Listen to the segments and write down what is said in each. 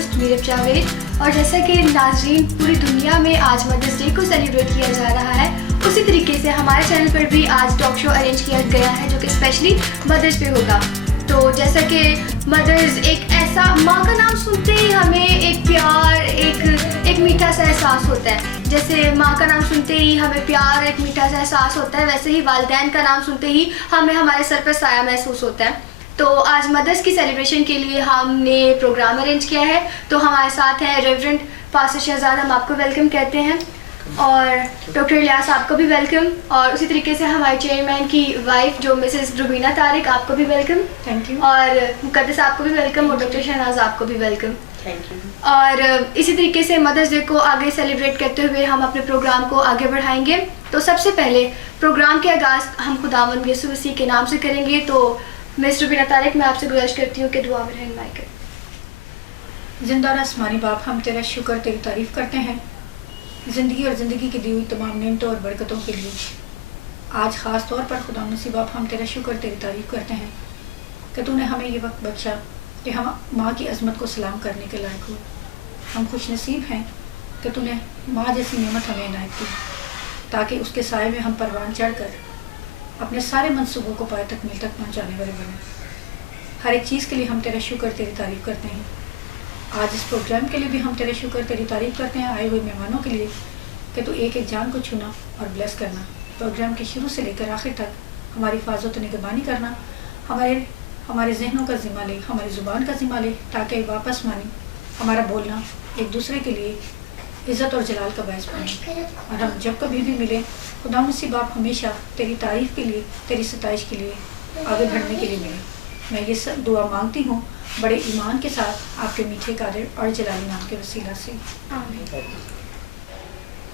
Host Meerab Javed. और जैसा कि नाज़रीन पूरी दुनिया में आज मदर्स डे को सेलिब्रेट किया जा रहा है, उसी तरीके से हमारे चैनल पर भी आज टॉक शो अरेंज किया गया है जो कि स्पेशली मदर्स पे होगा। तो जैसा कि मदर्स एक ऐसा, माँ का नाम सुनते ही हमें एक प्यार, एक मीठा सा एहसास होता है। जैसे माँ का नाम सुनते ही हमें प्यार, एक मीठा सा एहसास होता है, वैसे ही वालिदैन का नाम सुनते ही हमें हमारे सर पर साया महसूस होता है। तो आज मदर्स की सेलिब्रेशन के लिए हमने प्रोग्राम अरेंज किया है। तो हमारे साथ हैं रेवरेंड पास्टर शहजाद, हम आपको वेलकम कहते हैं, और डॉक्टर इलियास आपको भी वेलकम, और उसी तरीके से हमारे चेयरमैन की वाइफ जो मिसेस रुबीना तारिक, आपको भी वेलकम। Thank you. और मुकद्दस आपको भी वेलकम, और डॉक्टर शहनाज आपको भी वेलकम। Thank you. और इसी तरीके से मदर्स डे को आगे सेलिब्रेट करते हुए हम अपने प्रोग्राम को आगे बढ़ाएंगे। तो सबसे पहले प्रोग्राम के आगाज़ हम खुदावंद यीशु मसीह के नाम से करेंगे। तो मिस रुबीना तारिक, मैं आपसे गुजारिश करती हूँ कि दुआ में रहनुमाई करें। जिंदा और आसमानी बाप, हम तेरा शुक्र, तेरी तारीफ करते हैं ज़िंदगी और ज़िंदगी की दी हुई तमाम नेमतों और बरकतों के लिए। आज ख़ास तौर पर खुदा नसीब बाप, हम तेरा शुक्र, तेरी तारीफ करते हैं कि तूने हमें ये वक्त बख्शा कि हम माँ की अज़मत को सलाम करने के लायक हो। हम खुश नसीब हैं कि तूने माँ जैसी नेमत हमें इनायत की, ताकि उसके साए में हम परवान चढ़ कर अपने सारे मंसूबों को पाए तकमील तक पहुँचाने वाले बने। हर एक चीज़ के लिए हम तेरा शुक्र, तेरी तारीफ करते हैं। आज इस प्रोग्राम के लिए भी हम तेरे शुक्र, तेरी तारीफ करते हैं आए हुए मेहमानों के लिए कि तू एक एक जान को छूना और ब्लेस करना। प्रोग्राम के शुरू से लेकर आखिर तक हमारी हिफाजत और निगरानी करना। हमारे जहनों का ज़िम्मा ले, हमारी ज़ुबान का ज़िम्मा ले, ताकि वापस मानी हमारा बोलना एक दूसरे के लिए इज़्ज़त और जलाल का बायस बने। और हम जब कभी भी मिले, खुदा नसीब बाप हमेशा तेरी तारीफ़ के लिए, तेरी सताइश के लिए, आगे बढ़ने के लिए मिले। मैं ये सब दुआ मांगती हूँ बड़े ईमान के साथ आपके मीठे कादिर और जलाली नाम के वसीला से, आमीन।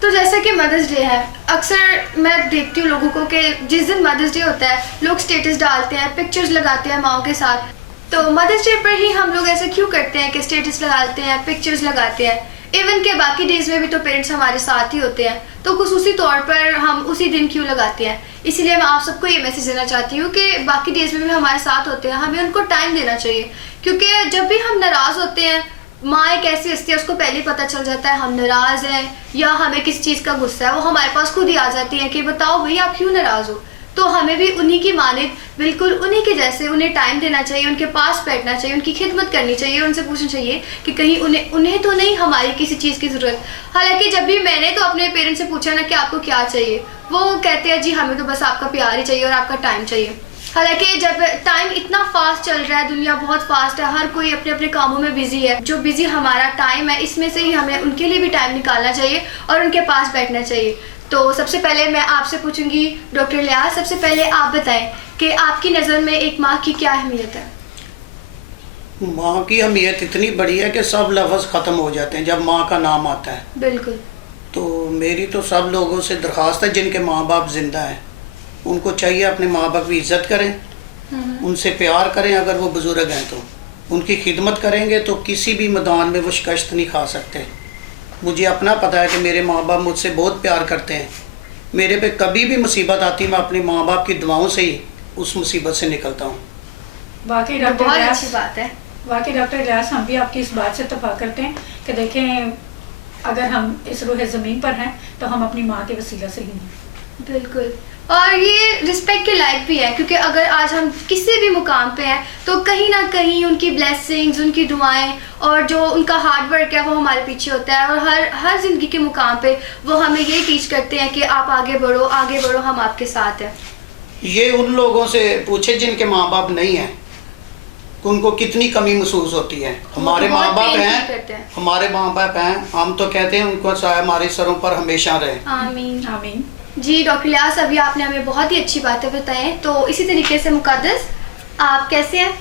तो जैसा कि मदर्स डे है, अक्सर मैं देखती हूँ लोगों को कि जिस दिन मदर्स डे होता है लोग स्टेटस डालते हैं, पिक्चर्स लगाते हैं माओ के साथ। तो मदर्स डे पर ही हम लोग ऐसे क्यों करते हैं कि स्टेटस लगाते हैं, पिक्चर्स लगाते हैं? इवन के बाकी डेज में भी तो पेरेंट्स हमारे साथ ही होते हैं, तो खुसूसी तौर पर हम उसी दिन क्यों लगाते हैं? इसीलिए मैं आप सबको ये मैसेज देना चाहती हूँ कि बाकी डेज में भी हमारे साथ होते हैं, हमें उनको टाइम देना चाहिए। क्योंकि जब भी हम नाराज़ होते हैं, माँ एक ऐसी हस्ती है, उसको पहले ही पता चल जाता है हम नाराज़ हैं या हमें किसी चीज़ का गुस्सा है, वो हमारे पास खुद ही आ जाती है कि बताओ भाई आप क्यों नाराज़ हो। तो हमें भी उन्हीं की मानित, बिल्कुल उन्हीं के जैसे उन्हें टाइम देना चाहिए, उनके पास बैठना चाहिए, उनकी खिदमत करनी चाहिए, उनसे पूछना चाहिए कि कहीं उन्हें तो नहीं हमारी किसी चीज़ की ज़रूरत। हालांकि जब भी मैंने तो अपने पेरेंट्स से पूछा ना कि आपको क्या चाहिए, वो कहते हैं जी हमें तो बस आपका प्यार ही चाहिए और आपका टाइम चाहिए। हालांकि जब टाइम इतना फास्ट चल रहा है, दुनिया बहुत फास्ट है, हर कोई अपने अपने कामों में बिजी है, जो बिजी हमारा टाइम है इसमें से ही हमें उनके लिए भी टाइम निकालना चाहिए और उनके पास बैठना चाहिए। तो सबसे पहले मैं आपसे पूछूंगी डॉक्टर इलियास, सबसे पहले आप बताएं कि आपकी नज़र में एक माँ की क्या अहमियत है? माँ की अहमियत इतनी बड़ी है कि सब लफ्ज़ ख़त्म हो जाते हैं जब माँ का नाम आता है। बिल्कुल। तो मेरी तो सब लोगों से दरख्वास्त है जिनके माँ बाप ज़िंदा हैं, उनको चाहिए अपने माँ बाप की इज़्ज़त करें, उनसे प्यार करें। अगर वो बुज़ुर्ग हैं तो उनकी खिदमत करेंगे तो किसी भी मैदान में वो शिकस्त नहीं खा सकते। मुझे अपना पता है कि मेरे माँ बाप मुझसे बहुत प्यार करते हैं। मेरे पे कभी भी मुसीबत आती, मैं अपने माँ बाप की दुआओं से ही उस मुसीबत से निकलता हूँ। वाकई डॉक्टर बहुत इलियास, अच्छी बात है। वाकई डॉक्टर इलियास, हम भी आपकी इस बात से इत्तफाक करते हैं कि देखें, अगर हम इस रूह ज़मीन पर हैं तो हम अपनी माँ के वसीला से ही हैं। बिल्कुल, और ये रिस्पेक्ट के लायक भी है, क्योंकि अगर आज हम किसी भी मुकाम पे हैं तो कहीं ना कहीं उनकी ब्लेसिंग्स, उनकी दुआएं और जो उनका हार्ड वर्क है वो हमारे पीछे होता है। और हर ज़िंदगी के मुकाम पे वो हमें ये टीच करते हैं कि आप आगे बढ़ो, आगे बढ़ो, हम आपके साथ हैं। ये उन लोगों से पूछे जिनके माँ बाप नहीं हैं, उनको कितनी कमी महसूस होती है। हमारे माँ बाप हैं, हमारे माँ बाप हैं, हम तो कहते हैं उनको साया हमारे सरों पर हमेशा रहे। आमीन आमीन। जी डॉक्टर इलियास, अभी आपने हमें बहुत ही अच्छी बातें बताई। तो इसी तरीके से मुकद्दस, आप कैसे हैं?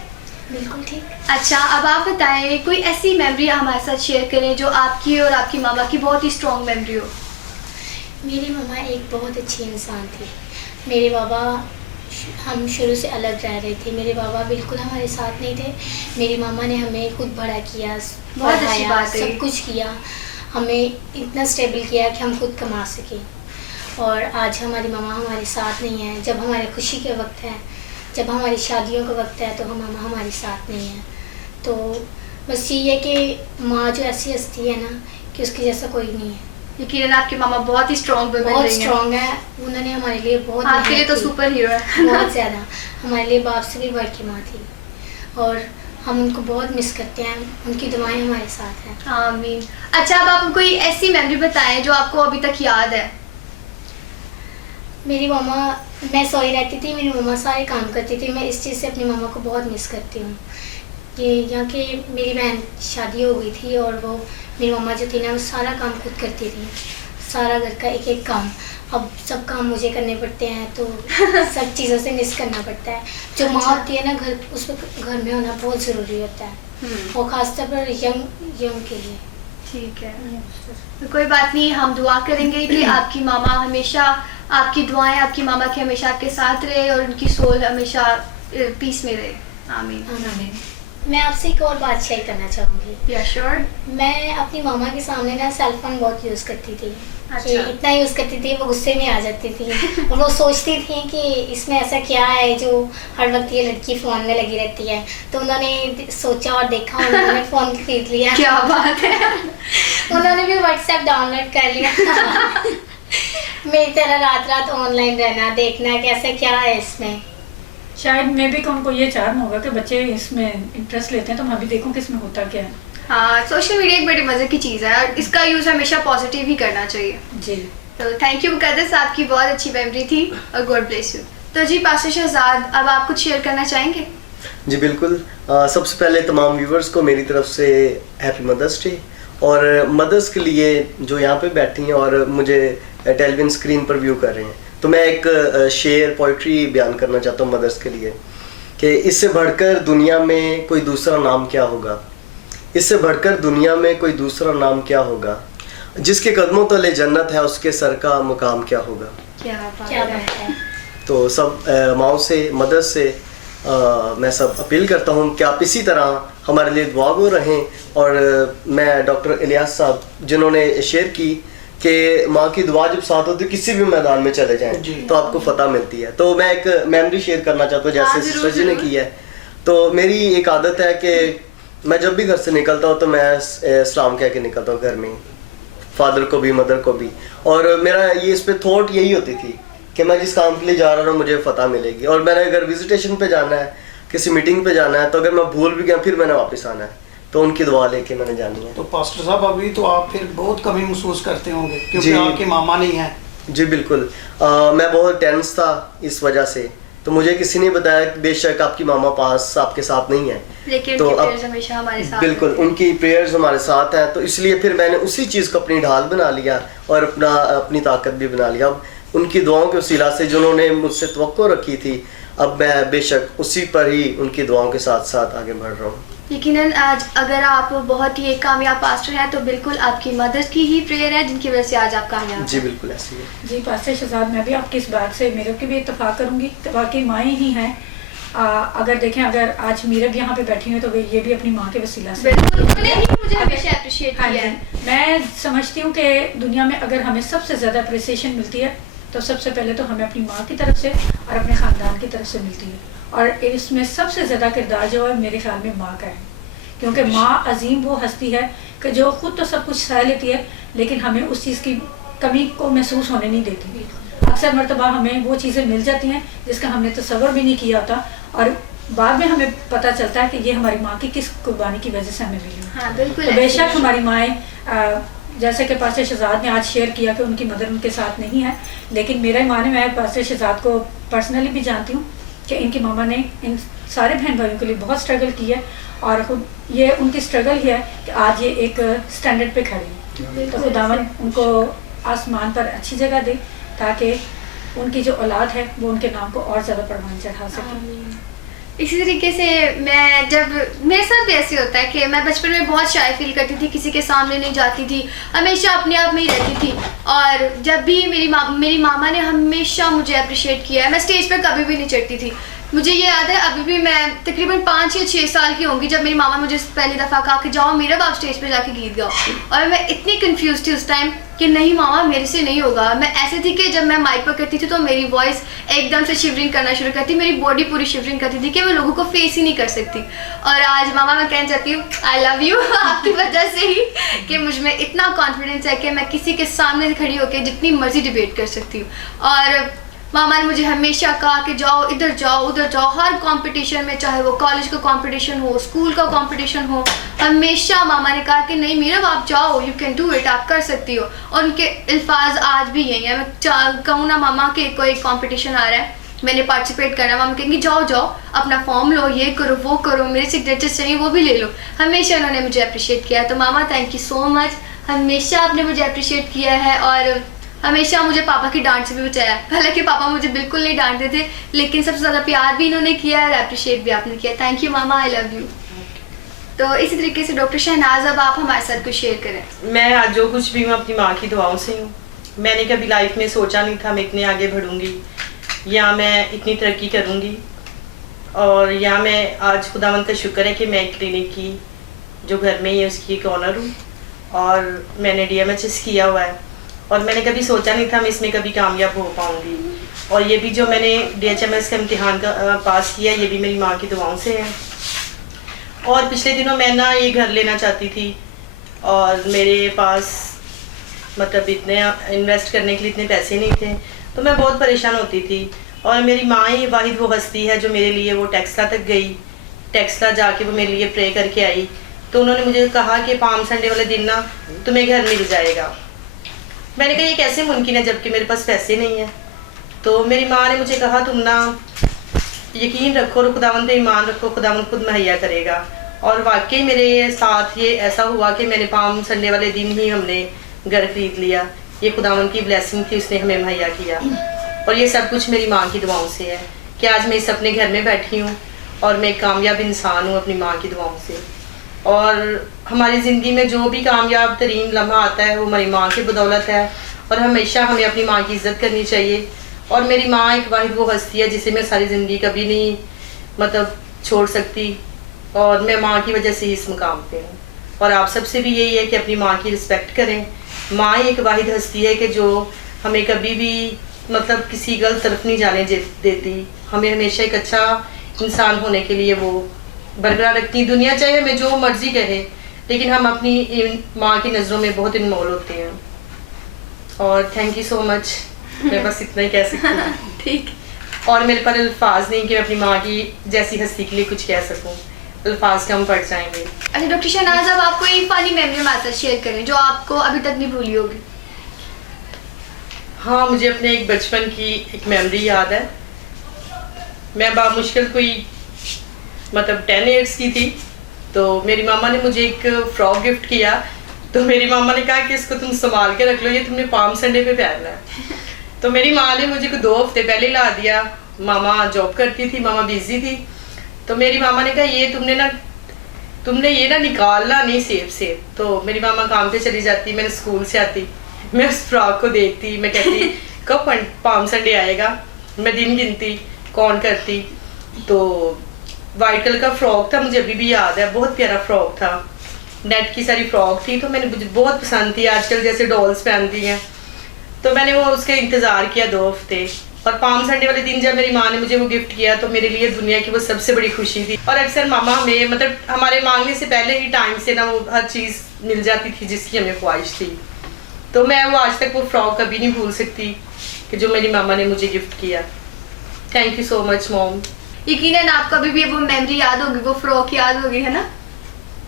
बिल्कुल ठीक। अच्छा, अब आप बताएं कोई ऐसी मेमोरी हमारे साथ शेयर करें जो आपकी और आपकी मामा की बहुत ही स्ट्रॉन्ग मेमोरी हो। मेरी मम्मा एक बहुत अच्छी इंसान थी। मेरे बाबा, हम शुरू से अलग रह रहे थे, मेरे बाबा बिल्कुल हमारे साथ नहीं थे। मेरी मामा ने हमें खुद बड़ा किया, बहुत अच्छी बात है, सब कुछ किया, हमें इतना स्टेबल किया कि हम खुद कमा सकें। और आज हमारी मामा हमारे साथ नहीं है। जब हमारे खुशी के वक्त है, जब हमारी शादियों का वक्त है तो हम मामा हमारे साथ नहीं है। तो बस ये है कि माँ जो ऐसी हस्ती है ना कि उसकी जैसा कोई नहीं है। यकीनन आपकी मामा बहुत ही स्ट्रॉन्ग वुमन बहुत रही हैं। स्ट्रॉन्ग है, उन्होंने हमारे लिए बहुत आपके लिए मेहनत तो की। सुपर हीरो है। बहुत ज़्यादा, हमारे लिए बाप से भी बढ़ के माँ थी और हम उनको बहुत मिस करते हैं, उनकी दुआएं हमारे साथ हैं। आमीन। अच्छा, अब आप कोई ऐसी मेमोरी बताएं जो आपको अभी तक याद है। मेरी मामा, मैं सोई रहती थी, मेरी मामा सारे काम करती थी, मैं इस चीज़ से अपनी मामा को बहुत मिस करती हूँ। ये यहाँ के मेरी बहन शादी हो गई थी और वो मेरी मामा जो थी ना वो सारा काम खुद करती थी, सारा घर का एक एक काम। अब सब काम मुझे करने पड़ते हैं तो सब चीज़ों से मिस करना पड़ता है। जो माँ होती है ना घर, उस पर घर में होना बहुत ज़रूरी होता है, वो खासतौर पर यंग के लिए। ठीक है, तो कोई बात नहीं, हम दुआ करेंगे कि आपकी मामा हमेशा, आपकी दुआएं आपकी मामा की हमेशा आपके साथ रहे और उनकी सोल हमेशा पीस में रहे। आमीन। आमीन। मैं आपसे एक और बात शेयर करना चाहूँगी। या श्योर। मैं अपनी मामा के सामने ना सेल फोन बहुत यूज़ करती थी। अच्छा। कि इतना यूज़ करती थी वो गुस्से में आ जाती थी और वो सोचती थी कि इसमें ऐसा क्या है जो हर वक्त ये लड़की फ़ोन में लगी रहती है। तो उन्होंने सोचा और देखा, उन्होंने फ़ोन खरीद लिया। क्या बात है। उन्होंने भी व्हाट्सएप डाउनलोड कर लिया। मेरी तरह रात रात ऑनलाइन रहना, देखना कैसे क्या है इसमें। शायद मे भी उनको ये चार्म होगा कि बच्चे इसमें इंटरेस्ट लेते हैं, तो मैं भी देखूं कि इसमें होता क्या है। हाँ, सोशल मीडिया एक बड़ी मजे की चीज़ है और इसका यूज़ हमेशा पॉजिटिव ही करना चाहिए। जी, तो थैंक यू मुकद्दस, आपकी बहुत अच्छी मेमोरी थी और गॉड ब्लेस यू। तो जी पास्टर शहजाद, अब आप कुछ शेयर करना चाहेंगे? जी बिल्कुल। सबसे पहले तमाम व्यूवर्स को मेरी तरफ से हैप्पी मदर्स डे, और मदर्स के लिए जो यहाँ पे बैठी हैं और मुझे टेलीविजन स्क्रीन पर व्यू कर रहे हैं, तो मैं एक शेर पोइट्री बयान करना चाहता हूँ मदर्स के लिए कि इससे बढ़कर दुनिया में कोई दूसरा नाम क्या होगा, इससे बढ़कर दुनिया में कोई दूसरा नाम क्या होगा, जिसके कदमों तले जन्नत है उसके सर का मुकाम क्या होगा। क्या बात है। तो सब माओ से, मदर्स से मैं सब अपील करता हूँ कि आप इसी तरह हमारे लिए दुआगो रहें। और मैं डॉक्टर इलियास साहब जिन्होंने शेयर की कि माँ की दुआ जब साथ होती है किसी भी मैदान में चले जाएं तो आपको फतह मिलती है। तो मैं एक मेमोरी शेयर करना चाहता हूँ जैसे सिस्टर जी ने की है। तो मेरी एक आदत है कि मैं जब भी घर से निकलता हूँ तो मैं सलाम कह के निकलता हूँ घर में, फादर को भी मदर को भी। और मेरा ये इस पर थॉट यही होती थी कि मैं जिस काम के लिए जा रहा हूँ मुझे फतह मिलेगी। और मैंने अगर विजिटेशन पे जाना है, किसी मीटिंग पे जाना है, तो अगर मैं भूल भी गया फिर मैंने वापस आना है, तो उनकी दुआ लेके मैंने जानी है। तो पास्टर साहब अभी तो आप फिर बहुत कमी महसूस करते होंगे क्योंकि जी। आपकी मामा नहीं है। जी बिल्कुल। मैं बहुत टेंस था इस वजह से, तो मुझे किसी ने बताया कि बेशक आपकी मामा पास आपके साथ नहीं है, लेकिन तो उनकी अब प्रेयर्स हमेशा हमारे साथ बिल्कुल रहती हैं। उनकी प्रेयर्स हमारे साथ हैं। तो इसलिए फिर मैंने उसी चीज़ को अपनी ढाल बना लिया और अपनी ताकत भी बना लिया। अब उनकी दुआओं के वसीला से जिन्होंने मुझसे तवक्को रखी थी, अब मैं बेशक उसी पर ही उनकी दुआओं के साथ साथ आगे बढ़ रहा हूँ। यकीनन आज अगर आप बहुत ही एक कामयाब पास्टर हैं तो बिल्कुल आपकी मदर्स की ही प्रेयर है जिनकी वजह से आज आप कामयाब हैं। जी बिल्कुल ऐसी है। जी पास्टर शहजाद, मैं भी आपकी इस बात से मेरे की भी इत्तेफाक करूंगी। तो वाकई माएँ ही हैं। अगर देखें, अगर आज मीरा भी यहाँ पे बैठी हुई तो ये भी अपनी माँ के वसीला से। बिल्कुल, उन्होंने ही मुझे हमेशा अप्रिशिएट हाँ किया जी, है। मैं समझती हूँ कि दुनिया में अगर हमें सबसे ज़्यादा अप्रिसिएशन मिलती है तो सबसे पहले तो हमें अपनी माँ की तरफ से और अपने ख़ानदान की तरफ से मिलती है। और इसमें सबसे ज़्यादा किरदार जो है मेरे ख्याल में माँ का है, क्योंकि माँ अजीम वो हस्ती है कि जो खुद तो सब कुछ सह लेती है लेकिन हमें उस चीज़ की कमी को महसूस होने नहीं देती। अक्सर मरतबा हमें वो चीज़ें मिल जाती हैं जिसका हमने तसव्वुर भी नहीं किया होता और बाद में हमें पता चलता है कि ये हमारी माँ की किस कुर्बानी की वजह से हमें मिली। हाँ बिल्कुल। तो बेशक हमारी माएँ, जैसे कि पास्टर शहजाद ने आज शेयर किया कि उनकी मदर उनके साथ नहीं है, लेकिन मेरा ही माने, मैं पास्टर शहजाद को पर्सनली भी जानती हूँ कि इनकी मामा ने इन सारे बहन भाइयों के लिए बहुत स्ट्रगल की है और खुद ये उनकी स्ट्रगल ही है कि आज ये एक स्टैंडर्ड पे खड़े हैं। तो खुदावन उनको आसमान पर अच्छी जगह दे ताकि उनकी जो औलाद है वो उनके नाम को और ज़्यादा परवान चढ़ा सके। इसी तरीके से मैं, जब मेरे साथ भी ऐसे होता है कि मैं बचपन में बहुत शाय फील करती थी, किसी के सामने नहीं जाती थी, हमेशा अपने आप में ही रहती थी। और जब भी मेरी मामा ने हमेशा मुझे अप्रिशिएट किया है, मैं स्टेज पर कभी भी नहीं चढ़ती थी। मुझे ये याद है अभी भी मैं तकरीबन 5 या 6 साल की होंगी जब मेरी मामा मुझे पहली दफ़ा कहा कि जाओ मेरा बाप स्टेज पे जाके गीत गाओ, और मैं इतनी कंफ्यूज थी उस टाइम कि नहीं मामा मेरे से नहीं होगा। मैं ऐसे थी कि जब मैं माइक पर करती थी तो मेरी वॉइस एकदम से शिवरिंग करना शुरू करती, मेरी बॉडी पूरी शिवरिंग करती थी कि मैं लोगों को फेस ही नहीं कर सकती। और आज मामा मैं कहना चाहती हूँ आई लव यू आपकी वजह से ही कि मुझ में इतना कॉन्फिडेंस है कि मैं किसी के सामने खड़ी होकर जितनी मर्जी डिबेट कर सकती हूँ। और मामा ने मुझे हमेशा कहा कि जाओ इधर जाओ उधर जाओ, हर कंपटीशन में, चाहे वो कॉलेज का कंपटीशन हो, स्कूल का कंपटीशन हो, हमेशा मामा ने कहा कि नहीं मीरा आप जाओ, यू कैन डू इट, आप कर सकती हो। और उनके अल्फाज आज भी यही है। मैं कहूँ ना मामा के कोई कंपटीशन आ रहा है मैंने पार्टिसिपेट करना, मामा कहेंगी जाओ जाओ अपना फॉर्म लो, ये करो वो करो, मेरे सिग्नेचर चाहिए वो भी ले लो। हमेशा उन्होंने मुझे अप्रिशिएट किया। तो मामा थैंक यू सो मच, हमेशा आपने मुझे अप्रिशिएट किया है और हमेशा मुझे पापा की डांट से भी बचाया। हालांकि पापा मुझे बिल्कुल नहीं डांटते थे, लेकिन सबसे ज़्यादा प्यार भी इन्होंने किया और अप्रिशिएट भी आपने किया। Thank you mama, I love you. तो इसी तरीके से डॉक्टर शहनाज अब आप हमारे साथ कुछ शेयर करें। मैं आज जो कुछ भी हूँ अपनी माँ की दुआओं से हूँ। मैंने कभी लाइफ में सोचा नहीं था मैं इतने आगे बढ़ूँगी या मैं इतनी तरक्की करूँगी, और या मैं आज खुदावंद का शुक्र है कि मैं एक क्लिनिक की जो घर में ही है उसकी एक ऑनर हूँ, और मैंने DMHS किया हुआ है, और मैंने कभी सोचा नहीं था मैं इसमें कभी कामयाब हो पाऊँगी। और ये भी जो मैंने DHMS का इम्तिहान का पास किया ये भी मेरी माँ की दुआओं से है। और पिछले दिनों मैं ना ये घर लेना चाहती थी और मेरे पास मतलब इतने इन्वेस्ट करने के लिए इतने पैसे नहीं थे, तो मैं बहुत परेशान होती थी। और मेरी माँ ही वाहिद वो हस्ती है जो मेरे लिए, वो टेक्सला तक गई, टेक्सला जाके वो मेरे लिए प्रे करके आई। तो उन्होंने मुझे कहा कि पाम संडे वाले दिन ना तुम्हें घर मिल जाएगा। मैंने कहा ये कैसे मुमकिन है जबकि मेरे पास पैसे नहीं है। तो मेरी माँ ने मुझे कहा तुम ना यकीन रखो और खुदावंद पे ईमान रखो, खुदावंद खुद मुहैया करेगा। और वाकई मेरे साथ ये ऐसा हुआ कि मैंने पाम संडे वाले दिन ही हमने घर खरीद लिया। ये खुदावंद की ब्लेसिंग थी, उसने हमें मुहैया किया। और ये सब कुछ मेरी माँ की दुआओं से है कि आज मैं इस अपने घर में बैठी हूँ और मैं एक कामयाब इंसान हूँ अपनी माँ की दुआओं से। और हमारी ज़िंदगी में जो भी कामयाब तरीन लम्हा आता है वो हमारी माँ की बदौलत है, और हमेशा हमें अपनी माँ की इज़्ज़त करनी चाहिए। और मेरी माँ एक वाहिद वो हस्ती है जिसे मैं सारी ज़िंदगी कभी नहीं मतलब छोड़ सकती, और मैं माँ की वजह से इस मुकाम पे हूँ। और आप सबसे भी यही है कि अपनी माँ की रिस्पेक्ट करें। माँ ही एक वाहिद हस्ती है कि जो हमें कभी भी मतलब किसी गलत तरफ नहीं जाने देती, हमें हमेशा एक अच्छा इंसान होने के लिए वो बरकरार रखती। दुनिया चाहे हमें जो मर्जी कहे, लेकिन हम अपनी माँ की नज़रों में बहुत अनमोल होते हैं। और थैंक यू सो मच, मैं बस इतना ही कह सकती हूँ। ठीक। और मेरे पर अल्फाज नहीं कि मैं अपनी माँ की जैसी हस्ती के लिए कुछ कह सकूँ, अल्फाज कम पड़ जाएंगे। अच्छा डॉक्टर शहनाज अब आपको एक फनी मेमोरी हमारे साथ शेयर करें जो आपको अभी तक नहीं भूली होगी। हाँ, मुझे अपने एक बचपन की एक मेमोरी याद है। मैं बामुश्किल कोई मतलब 10 ईयर्स की थी, तो मेरी मामा ने मुझे एक फ्रॉक गिफ्ट किया। तो मेरी मामा ने कहा कि इसको तुम संभाल के रख लो, ये तुमने पाम संडे पे पहनना है। तो मेरी माँ ने मुझे 2 हफ्ते पहले ला दिया। मामा जॉब करती थी, मामा बिजी थी। तो मेरी मामा ने कहा ये तुमने ये ना निकालना नहीं सेब से। तो मेरी मामा काम पे चली जाती, मैंने स्कूल से आती, मैं उस फ्रॉक को देखती, मैं कहती कब पाम संडे आएगा। मैं दिन गिनती, कौन करती। तो वाइट कलर का फ्रॉक था, मुझे अभी भी याद है, बहुत प्यारा फ्रॉक था, नेट की सारी फ्रॉक थी। तो मैंने मुझे बहुत पसंद थी, आजकल जैसे डॉल्स पहनती हैं। तो मैंने वो उसका इंतज़ार किया 2 हफ्ते। और पाम संडे वाले दिन जब मेरी माँ ने मुझे वो गिफ्ट किया तो मेरे लिए दुनिया की वो सबसे बड़ी खुशी थी। और अक्सर मामा हमें मतलब हमारे मांगने से पहले ही टाइम से ना वो हर चीज़ मिल जाती थी जिसकी हमें ख्वाहिश थी। तो मैं वो आज तक वो फ्रॉक कभी नहीं भूल सकती कि जो मेरी मामा ने मुझे गिफ्ट किया। Thank you so much mom. यकीनन आपको अभी भी वो मेमोरी याद होगी, वो फ्रॉक याद होगी, है ना?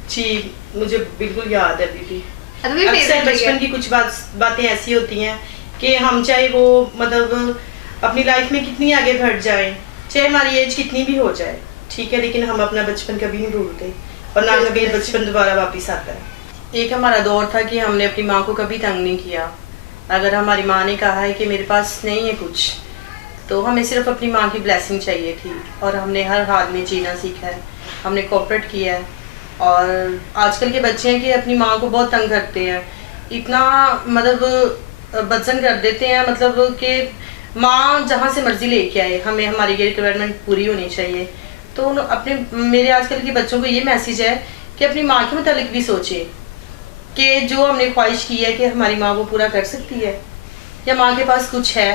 जी, मुझे बिल्कुल याद है दीदी। अभी अक्सर बचपन की कुछ बातें ऐसी होती हैं कि हम चाहे वो मतलब अपनी लाइफ में कितनी आगे बढ़ जाएं, चाहे हमारी एज कितनी भी हो जाए, ठीक है, लेकिन हम अपना बचपन कभी नहीं भूलते और ना कभी बचपन दोबारा वापस आता है। एक हमारा दौर था कि हमने अपनी माँ को कभी तंग नहीं किया। अगर हमारी माँ ने कहा है कि मेरे पास नहीं है कुछ, तो हमें सिर्फ अपनी माँ की ब्लेसिंग चाहिए थी और हमने हर हाल में जीना सीखा है, हमने कोऑपरेट किया है। और आजकल के बच्चे हैं कि अपनी माँ को बहुत तंग करते हैं, इतना मतलब बदजन कर देते हैं, मतलब कि माँ जहाँ से मर्जी लेके आए, हमें हमारी ये रिक्वायरमेंट पूरी होनी चाहिए। तो अपने मेरे आजकल के बच्चों को ये मैसेज है कि अपनी माँ के मुतालिक भी सोचें कि जो हमने ख्वाहिश की है कि हमारी माँ वो पूरा कर सकती है, या माँ के पास कुछ है,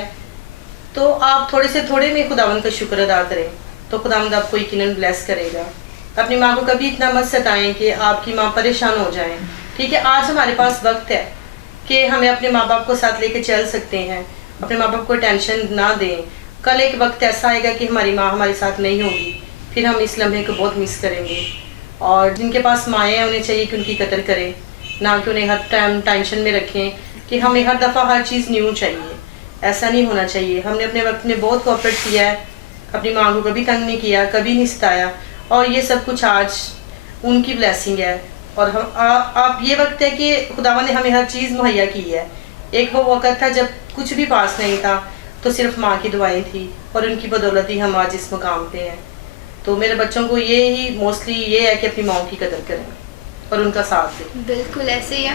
तो आप थोड़े से थोड़े में खुदावंद का शुक्र अदा करें, तो खुदावंद आपको यकीनन ब्लेस करेगा। अपनी माँ को कभी इतना मत सताएं कि आपकी माँ परेशान हो जाए। ठीक है, आज हमारे पास वक्त है कि हमें अपने माँ बाप को साथ लेके चल सकते हैं, अपने माँ बाप को टेंशन ना दें। कल एक वक्त ऐसा आएगा कि हमारी माँ हमारे साथ नहीं होगी, फिर हम इस लम्हे को बहुत मिस करेंगे। और जिनके पास माएँ हैं उन्हें चाहिए कि उनकी कदर करें, ना कि उन्हें हर टाइम टेंशन में रखें कि हमें हर दफ़ा हर चीज़ न्यू चाहिए। ऐसा नहीं होना चाहिए। हमने अपने वक्त में बहुत कोऑपरेट किया है, अपनी माँ को कभी तंग नहीं किया, कभी नहीं सताया, और ये सब कुछ आज उनकी ब्लेसिंग है। और हम आप ये वक्त है कि खुदावंद ने हमें हर चीज़ मुहैया की है। एक वो वक्त था जब कुछ भी पास नहीं था, तो सिर्फ माँ की दुआएं थी, और उनकी बदौलत ही हम आज इस मुकाम पे हैं। तो मेरे बच्चों को ये ही मोस्टली ये है कि अपनी माँ की कदर करें और उनका साथ दें। बिल्कुल ऐसे ही है।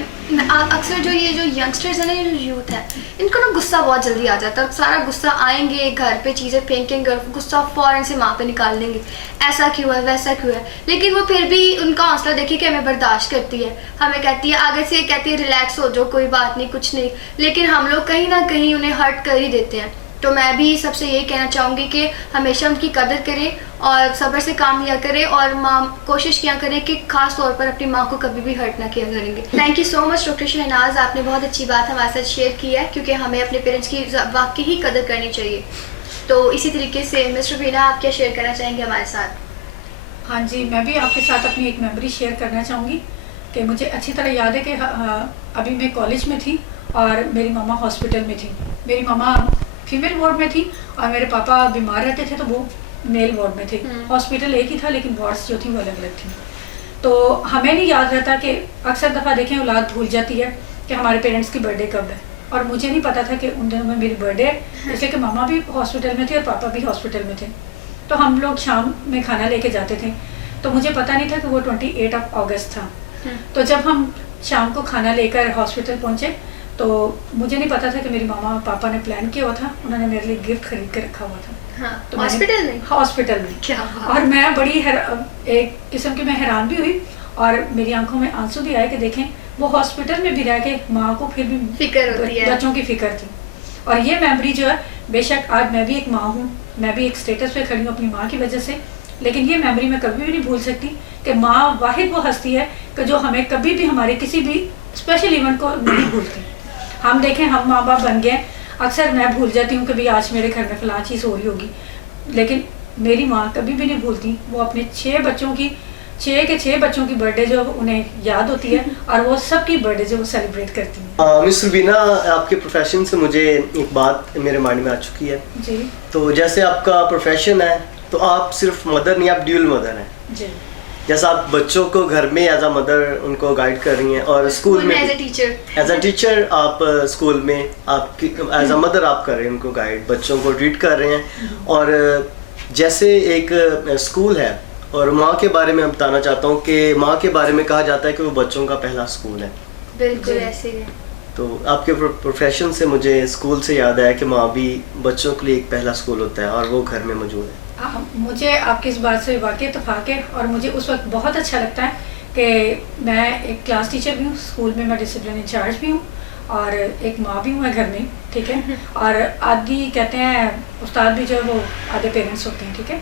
अक्सर जो यंगस्टर्स है ना, ये जो यूथ है, इनको ना गुस्सा बहुत जल्दी आ जाता है। सारा गुस्सा आएंगे घर पे, चीज़ें फेंकेंगे और गुस्सा फ़ौरन से माँ पे निकाल देंगे, ऐसा क्यों है वैसा क्यों है। लेकिन वो फिर भी उनका हौसला देखिए कि हमें बर्दाश्त करती है, हमें कहती है आगे से, कहती है रिलैक्स हो जाओ, कोई बात नहीं, कुछ नहीं। लेकिन हम लोग कहीं ना कहीं उन्हें हर्ट कर ही देते हैं। तो मैं भी सबसे यही कहना चाहूँगी कि हमेशा उनकी कदर करें और सब्र से काम लिया करें, और माँ कोशिश किया करें कि ख़ास तौर पर अपनी माँ को कभी भी हर्ट ना किया करेंगे। Thank you so much doctor Shahnaz, आपने बहुत अच्छी बात हमारे साथ शेयर की है, क्योंकि हमें अपने पेरेंट्स की वाकई ही कदर करनी चाहिए। तो इसी तरीके से मिस्टर बीना, आप क्या शेयर करना चाहेंगे हमारे साथ? हाँ जी, मैं भी आपके साथ अपनी एक मेमोरी शेयर करना चाहूँगी कि मुझे अच्छी तरह याद है कि अभी मैं कॉलेज में थी और मेरी मामा हॉस्पिटल में थी। मेरी मामा फीमेल वार्ड में थी और मेरे पापा बीमार रहते थे तो वो मेल वार्ड में थे। हॉस्पिटल एक ही था लेकिन वार्ड्स जो थी वो अलग अलग थी। तो हमें नहीं याद रहता कि अक्सर दफ़ा देखें औलाद भूल जाती है कि हमारे पेरेंट्स की बर्थडे कब है, और मुझे नहीं पता था कि उन दिनों में मेरी बर्थडे है, इसलिए कि मामा भी हॉस्पिटल में थे और पापा भी हॉस्पिटल में थे। तो हम लोग शाम में खाना लेके जाते थे, तो मुझे पता नहीं था कि वो 28 अगस्त था। तो जब हम शाम को खाना लेकर हॉस्पिटल पहुँचे तो मुझे नहीं पता था कि मेरी मामा और पापा ने प्लान किया हुआ था, उन्होंने मेरे लिए गिफ्ट खरीद के रखा हुआ था। हाँ, तो हॉस्पिटल में? हॉस्पिटल में। क्या? और मैं बड़ी एक किस्म की मैं हैरान भी हुई और मेरी आंखों में आंसू भी आए कि देखें वो हॉस्पिटल में भी रह के माँ को फिर भी फिक्र होती है, बच्चों की फिक्र थी। और ये मेमोरी जो है, बेशक आज मैं भी एक माँ हूँ, मैं भी एक स्टेटस पे खड़ी हूँ अपनी माँ की वजह से, लेकिन ये मेमोरी मैं कभी भी नहीं भूल सकती कि माँ वाहिद वो हस्ती है कि जो हमें कभी भी हमारे किसी भी स्पेशल इवेंट को नहीं भूलती। हम देखें हम माँ बाप बन गए, अक्सर मैं भूल जाती हूँ कि भाई आज मेरे घर में फलां चीज़ हो रही होगी, लेकिन मेरी माँ कभी भी नहीं भूलती। वो अपने 6 के 6 बच्चों की बर्थडे जो उन्हें याद होती है और वो सबकी बर्थडे जो वो सेलिब्रेट करती हैं। मिस रुबीना, आपके प्रोफेशन से मुझे एक बात मेरे माइंड में आ चुकी है जी। तो जैसे आपका प्रोफेशन है तो आप सिर्फ मदर नहीं, आप ड्यूल मदर हैं। जी। जैसा आप बच्चों को घर में एज अ मदर उनको गाइड कर रही हैं और स्कूल में एज अ टीचर आप स्कूल में आपकी एज अ मदर आप कर रहे हैं उनको गाइड, बच्चों को ट्रीट कर रहे हैं। और जैसे एक स्कूल है और माँ के बारे में मैं बताना चाहता हूँ कि माँ के बारे में कहा जाता है कि वो बच्चों का पहला स्कूल है। बिल्कुल ऐसे ही है। तो आपके प्रोफेशन से मुझे स्कूल से याद आया कि माँ भी बच्चों के लिए एक पहला स्कूल होता है और वो घर में मौजूद है। मुझे आपकी इस बात से वाकई इत्तेफाक है और मुझे उस वक्त बहुत अच्छा लगता है कि मैं एक क्लास टीचर भी हूँ, स्कूल में मैं डिसिप्लिन इंचार्ज भी हूँ और एक माँ भी हूँ मैं घर में, ठीक है। और आदि कहते हैं उस्ताद भी जो है वो आधे पेरेंट्स होते हैं, ठीक है।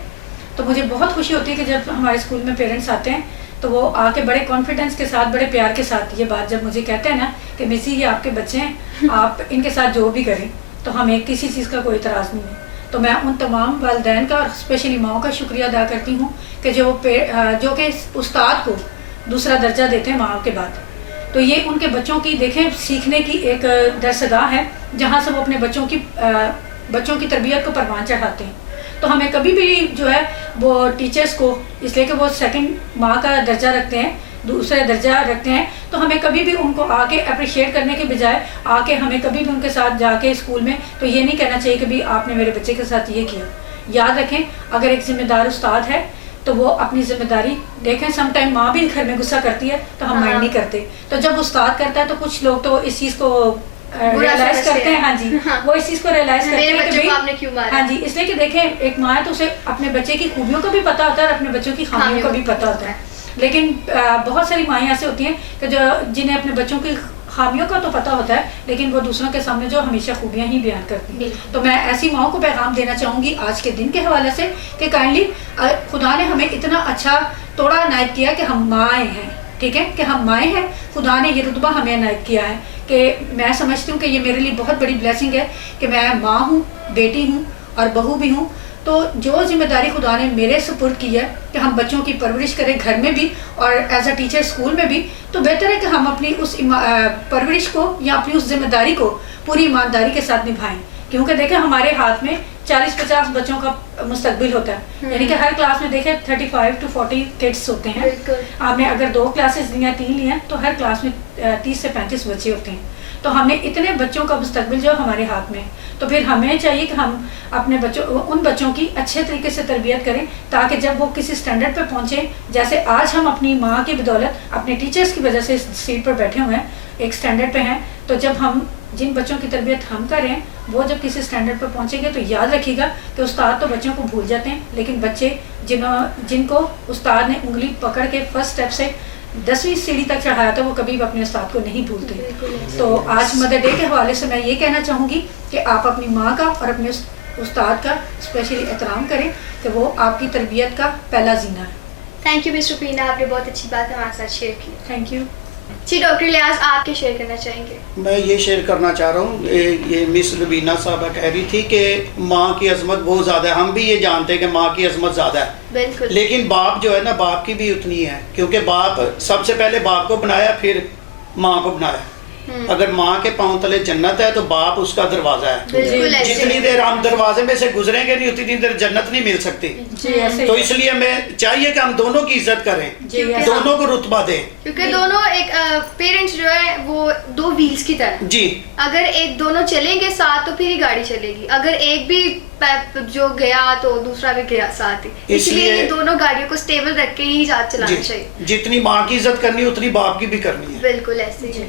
तो मुझे बहुत खुशी होती है कि जब हमारे स्कूल में पेरेंट्स आते हैं तो वो आके बड़े कॉन्फिडेंस के साथ, बड़े प्यार के साथ ये बात जब मुझे कहते हैं ना कि मिसी ये आपके बच्चे हैं, आप इनके साथ जो भी करें, तो हमें किसी चीज़ का कोई इतराज़ नहीं है। तो मैं उन तमाम वालिदैन का और स्पेशली माओं का शुक्रिया अदा करती हूँ कि जो कि उस्ताद को दूसरा दर्जा देते हैं माँ के बाद। तो ये उनके बच्चों की देखें सीखने की एक दरसगाह है जहाँ से वो अपने बच्चों की तरबियत को परवान चढ़ाते हैं। तो हमें कभी भी जो है वो टीचर्स को, इसलिए कि वो सेकंड माँ का दर्जा रखते हैं, दूसरा दर्जा रखते हैं, तो हमें कभी भी उनको आके अप्रिशिएट करने के बजाय आके हमें कभी भी उनके साथ जाके स्कूल में तो ये नहीं कहना चाहिए कि भाई आपने मेरे बच्चे के साथ ये किया। याद रखें अगर एक जिम्मेदार उस्ताद है तो वो अपनी जिम्मेदारी देखें। समटाइम माँ भी घर में गुस्सा करती है तो हम माइंड नहीं करते, तो जब उस्ताद करता है तो कुछ लोग तो इस चीज़ को रियलाइज समझते करते हैं, हैं। हाँ जी, हाँ। वो इस चीज़ को रियलाइज करते मेरे हैं कि बच्चों को भाई- आपने क्यों मारा? हाँ जी, इसलिए कि देखें एक माँ है तो उसे अपने बच्चे की खूबियों का भी पता होता है और अपने बच्चों की खामियों का भी पता होता है। लेकिन बहुत सारी माएँ ऐसे होती हैं कि जो जिन्हें अपने बच्चों की खामियों का तो पता होता है, लेकिन वो दूसरों के सामने जो हमेशा खूबियां ही बयान करती हैं। बिल्कुल। तो मैं ऐसी माओं को पैगाम देना चाहूँगी आज के दिन के हवाले से कि काइंडली खुदा ने हमें इतना अच्छा तोड़ा इनायत किया कि हम माएँ हैं, ठीक है, कि हम माएँ हैं। खुदा ने ये रुतबा हमें इनायत किया है कि मैं समझती हूँ कि ये मेरे लिए बहुत बड़ी ब्लेसिंग है कि मैं माँ हूँ, बेटी हूँ और बहू भी हूँ। तो जो जिम्मेदारी खुदा ने मेरे सुपुर्द की है कि हम बच्चों की परवरिश करें घर में भी और एज अ टीचर स्कूल में भी, तो बेहतर है कि हम अपनी उस परवरिश को या अपनी उस जिम्मेदारी को पूरी ईमानदारी के साथ निभाएं। क्योंकि देखें हमारे हाथ में 40-50 बच्चों का मुस्तकबिल होता है, यानी कि हर क्लास में देखें 35 to 40 किड्स होते हैं। बिल्कुल। आपने अगर 2 क्लासेस ली हैं, 3 ली हैं, तो हर क्लास में 30 से 35 बच्चे होते हैं। तो हमने इतने बच्चों का मुस्तकबिल जो हमारे हाथ में, तो फिर हमें चाहिए कि हम अपने बच्चों उन बच्चों की अच्छे तरीके से तरबियत करें ताकि जब वो किसी स्टैंडर्ड पे पहुँचे, जैसे आज हम अपनी माँ की बदौलत अपने टीचर्स की वजह से इस सीट पर बैठे हुए हैं, एक स्टैंडर्ड पे हैं, तो जब हम जिन बच्चों की तरबियत हम कर रहे हैं वो जब किसी स्टैंडर्ड पर पहुँचेंगे तो याद रखिएगा कि उस्ताद तो बच्चों को भूल जाते हैं, लेकिन बच्चे जिनको उस्ताद ने उंगली पकड़ के फर्स्ट स्टेप से 10वीं सीढ़ी तक चढ़ाया था वो कभी भी अपने उस्ताद को नहीं भूलते। तो आज मदर डे के हवाले से मैं ये कहना चाहूँगी कि आप अपनी माँ का और अपने उस्ताद का स्पेशली एहतराम करें कि वो आपकी तरबियत का पहला जीना है। थैंक यू मिस रुबीना, आपने बहुत अच्छी बात हमारे साथ शेयर की। Thank you ji doctor Ilyas, आप क्या शेयर करना चाहेंगे? मैं ये शेयर करना चाह रहा हूँ, ये मिस रुबीना साहबा कह रही थी कि माँ की अजमत बहुत ज़्यादा है। हम भी ये जानते हैं कि माँ की अजमत ज़्यादा है, बिल्कुल। लेकिन बाप जो है ना, बाप की भी उतनी है, क्योंकि बाप सबसे पहले बाप को बनाया फिर माँ को बनाया। अगर माँ के पांव तले जन्नत है तो बाप उसका दरवाजा है। बिल्कुल ऐसे। जितनी देर हम दरवाजे में से गुजरेंगे नहीं उतनी देर जन्नत नहीं मिल सकती। जी ऐसे तो इसलिए हमें चाहिए कि हम दोनों की इज्जत करें, जी ऐसे। दोनों को रुतबा दें। क्योंकि दोनों एक पेरेंट्स जो है वो 2 व्हील्स की तरह, जी अगर एक दोनों चलेंगे साथ तो फिर ही गाड़ी चलेगी। अगर एक भी जो गया तो दूसरा भी गया साथ ही। इसलिए ये दोनों गाड़ियों को स्टेबल रख के ही साथ चलाना चाहिए। जितनी माँ की इज्जत करनी है उतनी बाप की भी करनी है। बिल्कुल ऐसे ही।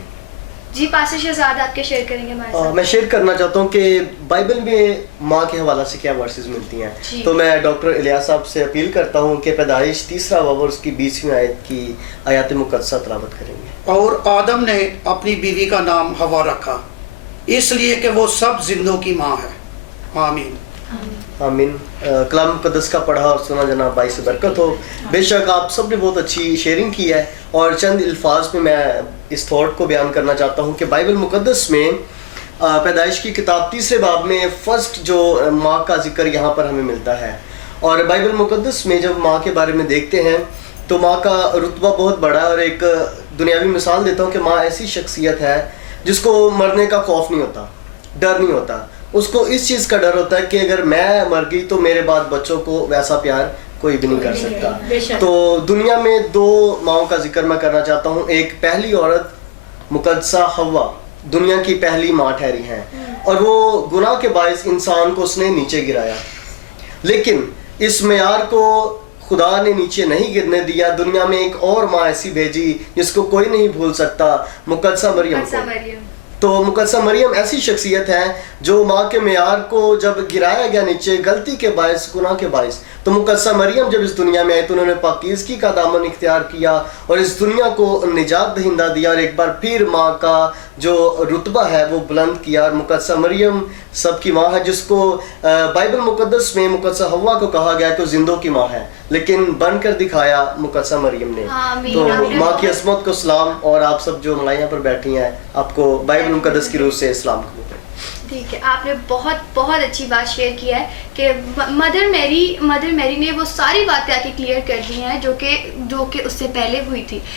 जी पासे शहजाद, आप क्या शेयर करेंगे हमारे साथ? मैं शेयर करना चाहता हूँ कि बाइबल में माँ के हवाला से क्या वर्सेस मिलती हैं। जी। तो मैं डॉक्टर इलियास साहब से अपील करता हूँ कि पैदाइश 3 बाब और उसकी 20वीं आयत की आयत मुक़द्दसा तिलावत करेंगे। और आदम ने अपनी बीवी का नाम हवा रखा इसलिए कि वो सब जिंदों की माँ है। आमीन आमीन। कलाम मुक़द्दस का पढ़ा और सुना जनाब भाई से बरकत हो। बेशक आप सब ने बहुत अच्छी शेयरिंग की है और चंद अल्फाज में मैं इस थॉट को बयान करना चाहता हूँ कि बाइबल मुक़द्दस में पैदाइश की किताब 3 बाब में फ़र्स्ट जो माँ का जिक्र यहाँ पर हमें मिलता है। और बाइबल मुक़द्दस में जब माँ के बारे में देखते हैं तो माँ का रुतबा बहुत बड़ा है। और एक दुनियावी मिसाल देता हूँ कि माँ ऐसी शख्सियत है जिसको मरने का खौफ नहीं होता, डर नहीं होता। उसको इस चीज़ का डर होता है कि अगर मैं मर गई तो मेरे बाद बच्चों को वैसा प्यार कोई भी नहीं कर सकता। तो दुनिया में 2 माँओं का जिक्र मैं करना चाहता हूँ। एक पहली औरत मुक़द्दसा हव्वा दुनिया की पहली माँ ठहरी हैं और वो गुनाह के बायस इंसान को उसने नीचे गिराया, लेकिन इस मेयार को खुदा ने नीचे नहीं गिरने दिया। दुनिया में एक और माँ ऐसी भेजी जिसको कोई नहीं भूल सकता, मुक़द्दसा मरियम को। तो मुक़द्दसा मरियम ऐसी शख्सियत है जो माँ के मेयार को जब गिराया गया नीचे गलती के बायस, गुनाह के बायस, तो मुक़द्दसा मरियम जब इस दुनिया में आई तो उन्होंने पाकीज़गी का दामन इख्तियार किया और इस दुनिया को निजात दहिंदा दिया और एक बार फिर माँ का जो रुतबा है वो बुलंद किया। और मुक़द्दसा मरियम सबकी माँ है जिसको बाइबल मुक़द्दस में मुक़द्दसा हव्वा को कहा गया कि जिंदों की माँ है, लेकिन बनकर दिखाया मुक़द्दसा मरियम ने। तो माँ की असमत को सलाम। और आप सब जो माँ यहाँ पर बैठी हैं आपको बाइबल मुक़द्दस की रूह से इस्लाम कबूल। ठीक है, आपने बहुत बहुत अच्छी बात शेयर किया है कि मदर मैरी ने वो सारी बातें आके क्लियर कर दी हैं जो कि उससे पहले हुई थी।